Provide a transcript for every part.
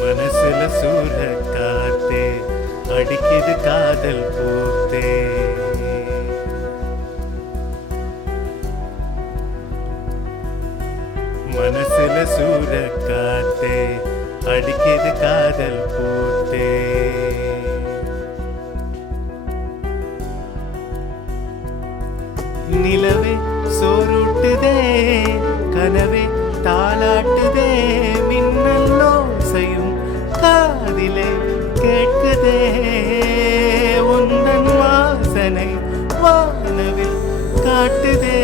மனசுல சூற காத்தே அடிக்குது காதல் பூத்தே. மனசுல சூற காத்தே அடிக்குது காதல் பூத்தே. நிலவே சோறுட்டுதே கனவே தாளாட்டுதே மின்னல்லோசையும் காதிலே கேட்குதே. உந்தன் வாசனை வானவில் காட்டுதே.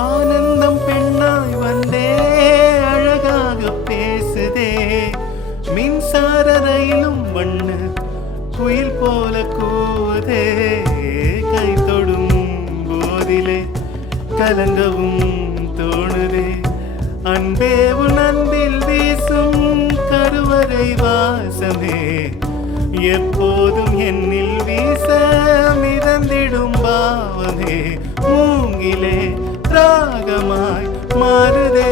ஆனந்தம் பெண்ணாய் வந்தே அழகாக பேசுதே. மின்சார ரயிலும் வண்ண குயில் போல கூதே. கை தொடும் போதிலே கலங்கவும் தோணுதே. அன்பே உன் அன்பில் வீசும் கருவறை வாசமே எப்போதும் என்னில் வீச மிதந்திடும் பாவமே. மூங்கிலே ராகமாய் மாறுதே.